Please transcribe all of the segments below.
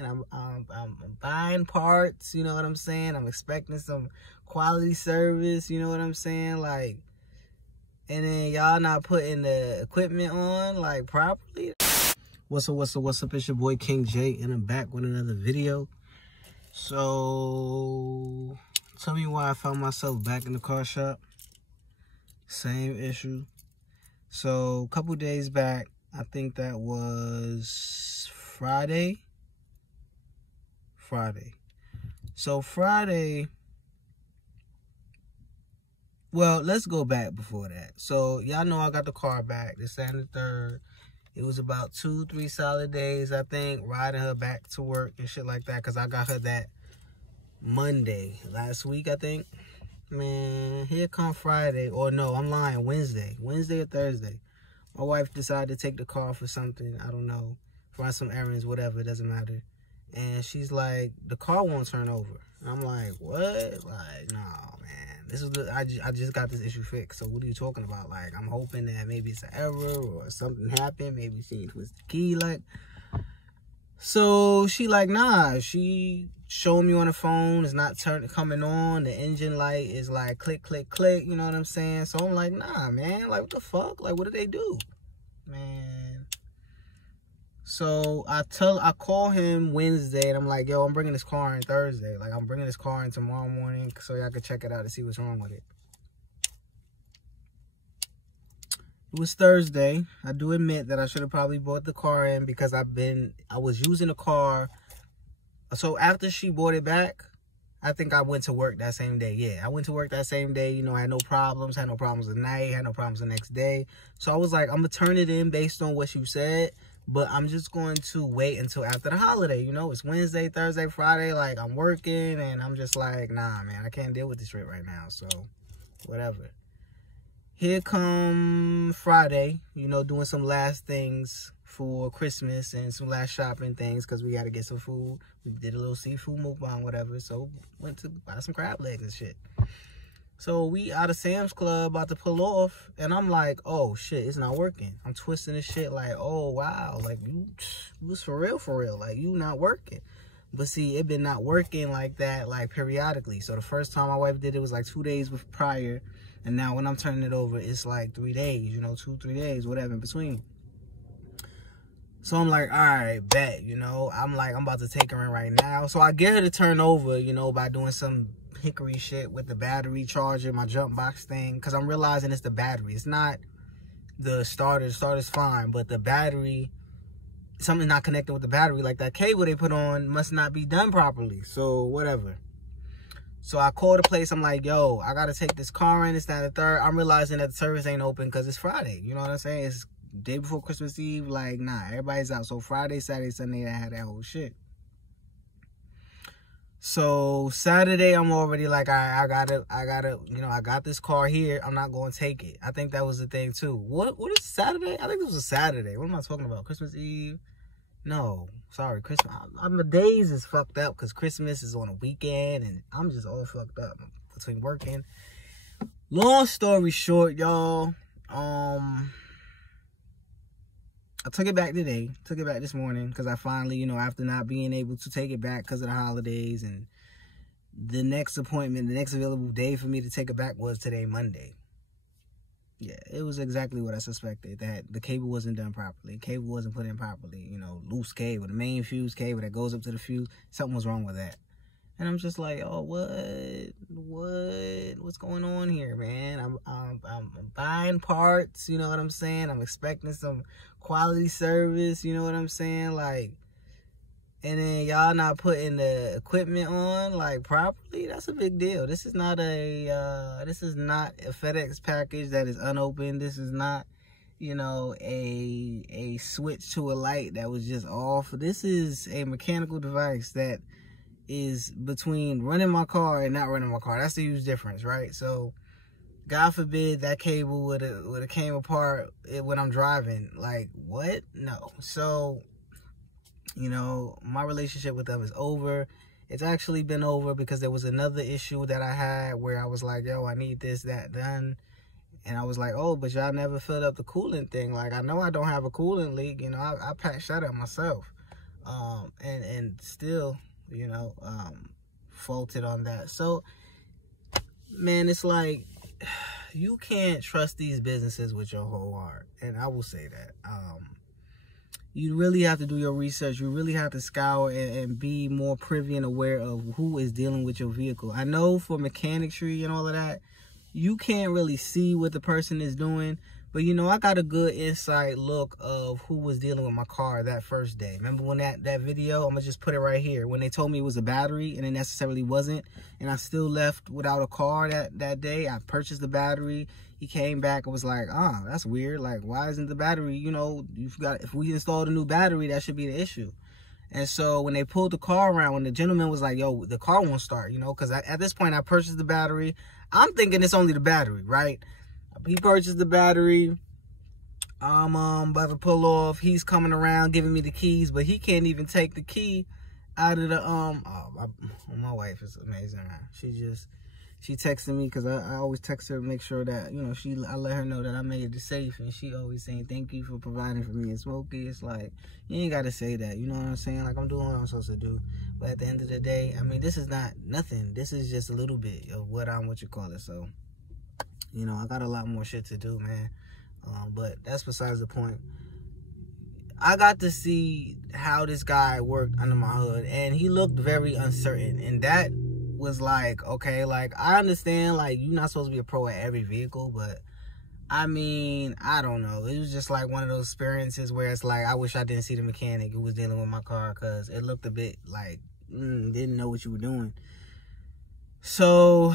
And I'm buying parts, you know what I'm saying? I'm expecting some quality service, you know what I'm saying? Like, and then y'all not putting the equipment on, like, properly. What's up? It's your boy King J, and I'm back with another video. So, tell me why I found myself back in the car shop. Same issue. So, a couple days back, I think that was Friday. So Friday, well, let's go back before that. So y'all know I got the car back this Saturday 3rd. It was about 2-3 solid days, I think, riding her back to work and shit like that, because I got her that Monday last week, I think. Man, here come Friday, or no, I'm lying, Wednesday or Thursday. My wife decided to take the car for something, I don't know, run some errands, whatever, it doesn't matter. And she's like, the car won't turn over. And I'm like, what? Like, no, man. This is I just got this issue fixed. So what are you talking about? Like, I'm hoping that maybe it's an error or something happened. Maybe she twisted the key. Like, so she like, nah. She showed me on the phone. It's not coming on. The engine light is like click, click, click. You know what I'm saying? So I'm like, nah, man. Like, what the fuck? Like, what did they do? Man. So I call him Wednesday and I'm like, yo, I'm bringing this car in Thursday. Like, I'm bringing this car in tomorrow morning so y'all can check it out and see what's wrong with it. It was Thursday. I do admit that I should have probably bought the car in because I was using the car. So after she bought it back, I think I went to work that same day. Yeah, I went to work that same day. You know, I had no problems at night, had no problems the next day. So I was like, I'm going to turn it in based on what you said. But I'm just going to wait until after the holiday. You know, it's Wednesday, Thursday, Friday. Like, I'm working, and I'm just like, nah, man, I can't deal with this shit right now. So, whatever. Here come Friday, you know, doing some last things for Christmas and some last shopping things because we got to get some food. We did a little seafood mukbang, whatever. So, went to buy some crab legs and shit. So we out of Sam's Club about to pull off, and I'm like, oh shit, it's not working. I'm twisting this shit like, oh wow, like you was for real, like you not working. But see, it been not working like that, like periodically. So the first time my wife did it was like 2 days prior, and now when I'm turning it over, it's like 3 days, you know, 2-3 days, whatever in between. So I'm like, all right, bet, you know, I'm about to take her in right now. So I get her to turn over, you know, by doing some hickory shit with the battery charger, my jump box thing, because I'm realizing it's the battery. It's not the starter. The starter's fine, but the battery, something's not connected with the battery. Like that cable they put on must not be done properly. So whatever. So I call the place. I'm like, yo, I gotta take this car in. It's not the third. I'm realizing that the service ain't open because it's Friday. You know what I'm saying? It's day before Christmas Eve. Like, nah, everybody's out. So Friday, Saturday, Sunday, I had that whole shit. So Saturday, I'm already like, I gotta, you know, I got this car here. I'm not going to take it. I think that was the thing too. What is Saturday? I think this was a Saturday. What am I talking about? Christmas Eve? No, sorry, Christmas. My days is fucked up because Christmas is on a weekend and I'm just all fucked up between working. Long story short, y'all, I took it back today, took it back this morning, because I finally, you know, after not being able to take it back because of the holidays, and the next appointment, the next available day for me to take it back was today, Monday. Yeah, it was exactly what I suspected, that the cable wasn't done properly. Cable wasn't put in properly, you know, loose cable, the main fuse cable that goes up to the fuse, something was wrong with that. And I'm just like, oh, what's going on here, man? I'm buying parts, you know what I'm saying? I'm expecting some quality service, you know what I'm saying? Like, and then y'all not putting the equipment on, like, properly. That's a big deal. This is not a FedEx package that is unopened. This is not, you know, a switch to a light that was just off. This is a mechanical device that is between running my car and not running my car. That's the huge difference, right? So, God forbid that cable would have came apart when I'm driving. Like, what? No. So, you know, my relationship with them is over. It's actually been over because there was another issue that I had where I was like, yo, I need this, that done. And I was like, oh, but y'all never filled up the coolant thing. Like, I know I don't have a coolant leak. You know, I patched that up myself. and still, you know, faulted on that. So, man, it's like, you can't trust these businesses with your whole heart. And I will say that. You really have to do your research. You really have to scour and be more privy and aware of who is dealing with your vehicle. I know for mechanicsry and all of that, you can't really see what the person is doing. But, you know, I got a good inside look of who was dealing with my car that first day. Remember when that video, I'm going to just put it right here, when they told me it was a battery and it necessarily wasn't, and I still left without a car that day. I purchased the battery. He came back and was like, that's weird. Like, why isn't the battery, you know, if we installed a new battery, that should be the issue. And so when they pulled the car around, when the gentleman was like, yo, the car won't start, you know, because at this point I purchased the battery. I'm thinking it's only the battery, right? He purchased the battery. I'm about to pull off. He's coming around giving me the keys, but he can't even take the key out of the my wife is amazing, man. She texted me, because I always text her to make sure that, you know, I let her know that I made it safe, and she always saying thank you for providing for me and Smokey. It's like, you ain't gotta say that, you know what I'm saying? Like, I'm doing what I'm supposed to do. But at the end of the day, I mean, this is not nothing. This is just a little bit of what you call it. So, you know, I got a lot more shit to do, man. But that's besides the point. I got to see how this guy worked under my hood, and he looked very uncertain. And that was like, okay, like, I understand, like, you're not supposed to be a pro at every vehicle, but I mean, I don't know. It was just like one of those experiences where it's like, I wish I didn't see the mechanic who was dealing with my car, because it looked a bit like, didn't know what you were doing. So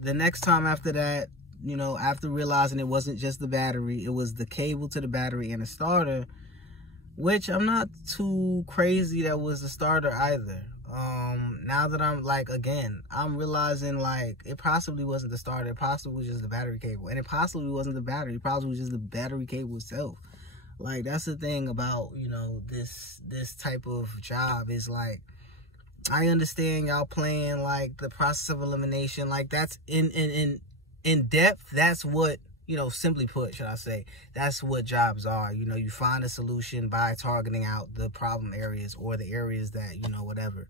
the next time after that, you know, after realizing it wasn't just the battery, it was the cable to the battery and the starter, which I'm not too crazy that was the starter either. Now that I'm like, again, I'm realizing like it possibly wasn't the starter, it possibly was just the battery cable, and it possibly wasn't the battery, it probably was just the battery cable itself. Like, that's the thing about, you know, this type of job is like, I understand y'all playing like the process of elimination, like that's in depth. That's what, you know, simply put, should I say, that's what jobs are. You know, you find a solution by targeting out the problem areas or the areas that, you know, whatever.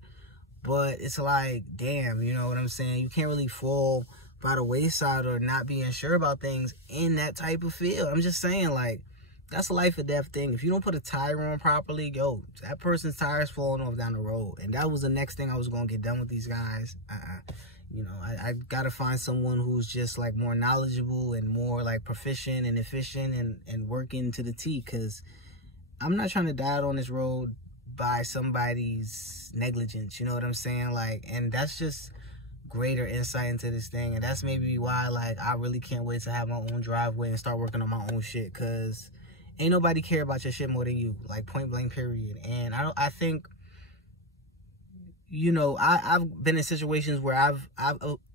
But it's like, damn, you know what I'm saying? You can't really fall by the wayside or not being sure about things in that type of field. I'm just saying, like, that's a life or death thing. If you don't put a tire on properly, yo, that person's tire's falling off down the road. And that was the next thing I was going to get done with these guys. You know, I got to find someone who's just, like, more knowledgeable and more, like, proficient and efficient and working to the T. Because I'm not trying to die out on this road by somebody's negligence. You know what I'm saying? Like, and that's just greater insight into this thing. And that's maybe why, like, I really can't wait to have my own driveway and start working on my own shit. Because ain't nobody care about your shit more than you. Like, point blank, period. And I think, you know, I've been in situations where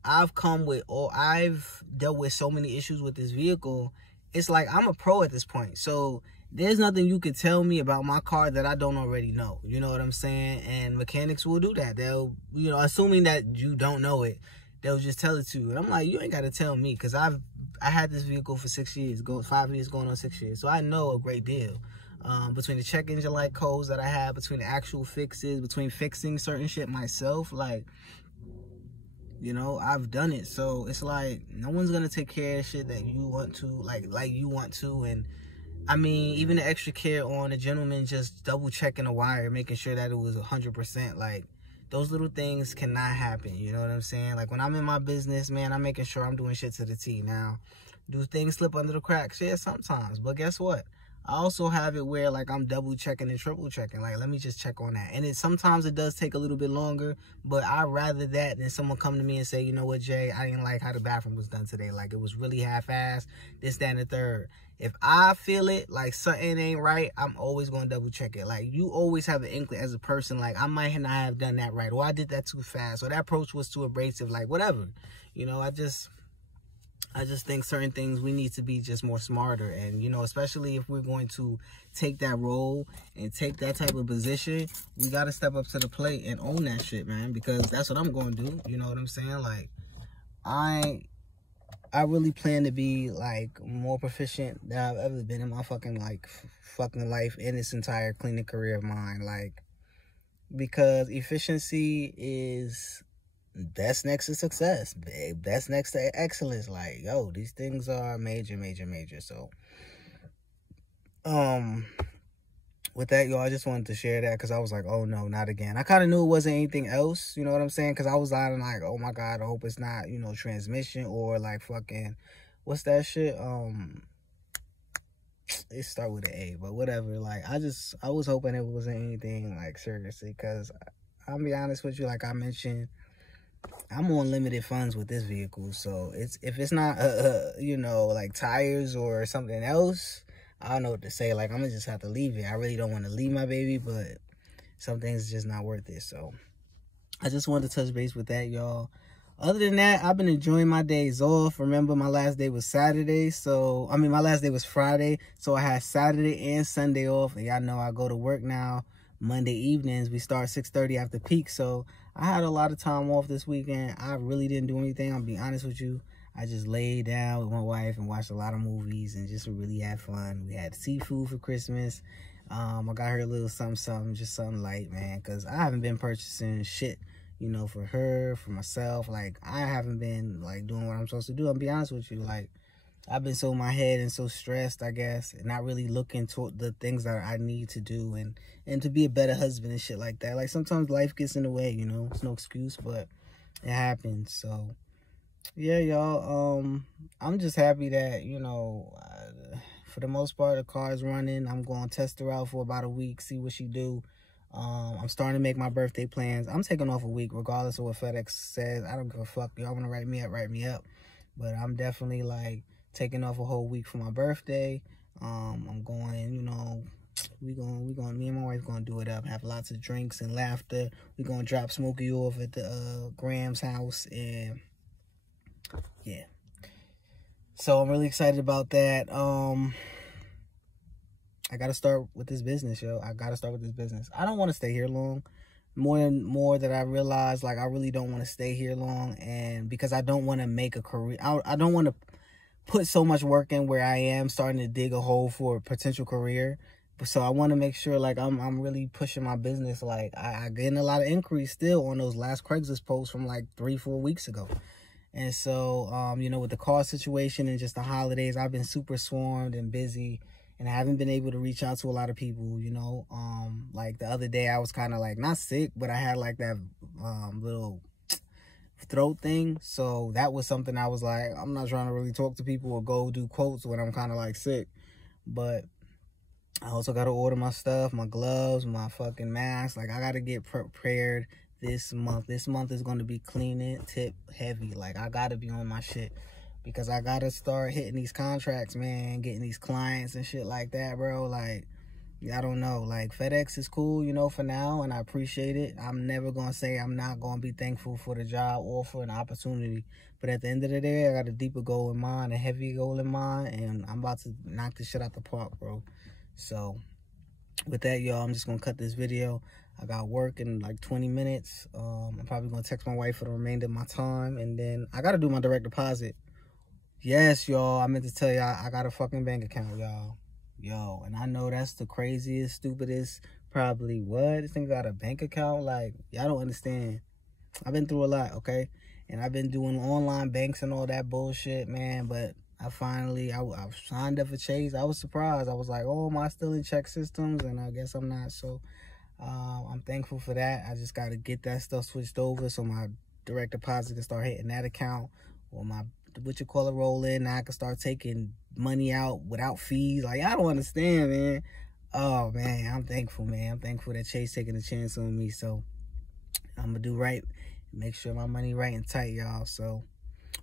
I've come with, or I've dealt with so many issues with this vehicle. It's like, I'm a pro at this point. So there's nothing you could tell me about my car that I don't already know. You know what I'm saying? And mechanics will do that. They'll, you know, assuming that you don't know it, they'll just tell it to you. And I'm like, you ain't got to tell me, because I had this vehicle for 6 years, 5 years going on 6 years. So I know a great deal. Between the check engine light codes that I have, between the actual fixes, between fixing certain shit myself, like, you know, I've done it. So it's like, no one's gonna take care of shit that you want to, like you want to. And I mean, even the extra care on a gentleman just double checking a wire, making sure that it was 100%, like, those little things cannot happen. You know what I'm saying? Like, when I'm in my business, man, I'm making sure I'm doing shit to the T. Now, do things slip under the cracks? Yeah, sometimes. But guess what? I also have it where, like, I'm double checking and triple checking. Like, let me just check on that. And sometimes it does take a little bit longer, but I'd rather that than someone come to me and say, you know what, Jay, I didn't like how the bathroom was done today. Like, it was really half-assed, this, that, and the third. If I feel it, like, something ain't right, I'm always going to double check it. Like, you always have an inkling as a person, like, I might not have done that right, or I did that too fast, or that approach was too abrasive, like, whatever. You know, I just think certain things we need to be just more smarter. And, you know, especially if we're going to take that role and take that type of position, we got to step up to the plate and own that shit, man, because that's what I'm going to do. You know what I'm saying? Like, I really plan to be like more proficient than I've ever been in my fucking life in this entire cleaning career of mine. Like, because efficiency is that's next to success, babe. That's next to excellence. Like, yo, these things are major. So, with that, y'all, I just wanted to share that because I was like, oh no, not again. I kind of knew it wasn't anything else, you know what I'm saying? Because I was like, oh my God, I hope it's not, you know, transmission or like fucking, what's that shit? It start with an A, but whatever. Like, I was hoping it wasn't anything like seriously, because I'll be honest with you, like I mentioned, I'm on limited funds with this vehicle. So if it's not, you know, like tires or something else, I don't know what to say. Like, I'm gonna just have to leave it. I really don't want to leave my baby, but some things just not worth it. So I just wanted to touch base with that, y'all. Other than that, I've been enjoying my days off. Remember, my last day was Saturday. So, I mean, my last day was Friday. So I had Saturday and Sunday off. And y'all know I go to work now Monday evenings. We start 6:30 after peak. So I had a lot of time off this weekend. I really didn't do anything. I'll be honest with you. I just laid down with my wife and watched a lot of movies and just really had fun. We had seafood for Christmas. I got her a little something, just something light, man, because I haven't been purchasing shit, you know, for her, for myself. Like, I haven't been, like, doing what I'm supposed to do. I'll be honest with you. Like, I've been so in my head and so stressed, I guess, and not really looking toward the things that I need to do and to be a better husband and shit like that. Like, sometimes life gets in the way, you know. It's no excuse, but it happens. So yeah, y'all, I'm just happy that, you know, for the most part, the car is running. I'm going to test her out for about a week, see what she do. I'm starting to make my birthday plans. I'm taking off a week, regardless of what FedEx says. I don't give a fuck. Y'all want to write me up. But I'm definitely, like, taking off a whole week for my birthday. I'm going, you know, me and my wife gonna do it up, have lots of drinks and laughter. We're gonna drop Smokey off at the Graham's house, and yeah, so I'm really excited about that. I gotta start with this business, yo. I don't want to stay here long. More that I realize, like, I really don't want to stay here long, and because I don't want to make a career, I don't want to put so much work in where I am starting to dig a hole for a potential career. So I want to make sure, like, I'm really pushing my business. Like, I getting a lot of inquiries still on those last Craigslist posts from like 3-4 weeks ago. And so, you know, with the car situation and just the holidays, I've been super swarmed and busy, and I haven't been able to reach out to a lot of people, you know. Like the other day I was kind of like, not sick, but I had like that little throat thing. So that was something I was like, I'm not trying to really talk to people or go do quotes when I'm kind of like sick. But I also got to order my stuff, my gloves, my fucking mask. Like, I got to get prepared this month. This month is going to be cleaning tip heavy. Like, I got to be on my shit because I got to start hitting these contracts, man, getting these clients and shit like that, bro. Like, I don't know. Like, FedEx is cool, you know, for now, and I appreciate it. I'm never going to say I'm not going to be thankful for the job or for an opportunity. But at the end of the day, I got a deeper goal in mind, a heavy goal in mind, and I'm about to knock this shit out the park, bro. So with that, y'all, I'm just going to cut this video. I got work in like 20 minutes. I'm probably going to text my wife for the remainder of my time. And then I got to do my direct deposit. Yes, y'all. I meant to tell y'all, I got a fucking bank account, y'all. Yo, and I know that's the craziest, stupidest, probably, what? This thing got a bank account? Like, y'all don't understand. I've been through a lot, okay? And I've been doing online banks and all that bullshit, man. But I signed up for Chase. I was surprised. I was like, oh, am I still in check systems? And I guess I'm not. So I'm thankful for that. I just got to get that stuff switched over so my direct deposit can start hitting that account, or my roll in. Now I can start taking money out without fees. Like, I don't understand, man. Oh, man, I'm thankful, man. I'm thankful that Chase taking a chance on me. So I'm going to do right. Make sure my money right and tight, y'all. So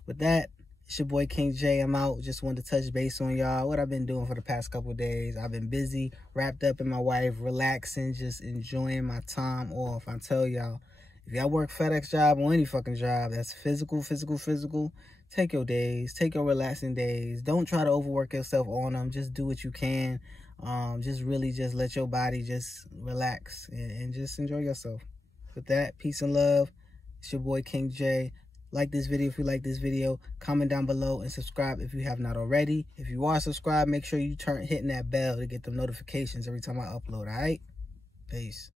with that, it's your boy King J. I'm out. Just wanted to touch base on y'all. What I've been doing for the past couple of days. I've been busy, wrapped up in my wife, relaxing, just enjoying my time off. I tell y'all, if y'all work FedEx job or any fucking job that's physical, take your days, take your relaxing days. Don't try to overwork yourself on them. Just do what you can. Just really just let your body just relax and just enjoy yourself. With that, peace and love. It's your boy King J. Like this video if you like this video. Comment down below and subscribe if you have not already. If you are subscribed, make sure you hitting that bell to get the notifications every time I upload, all right? Peace.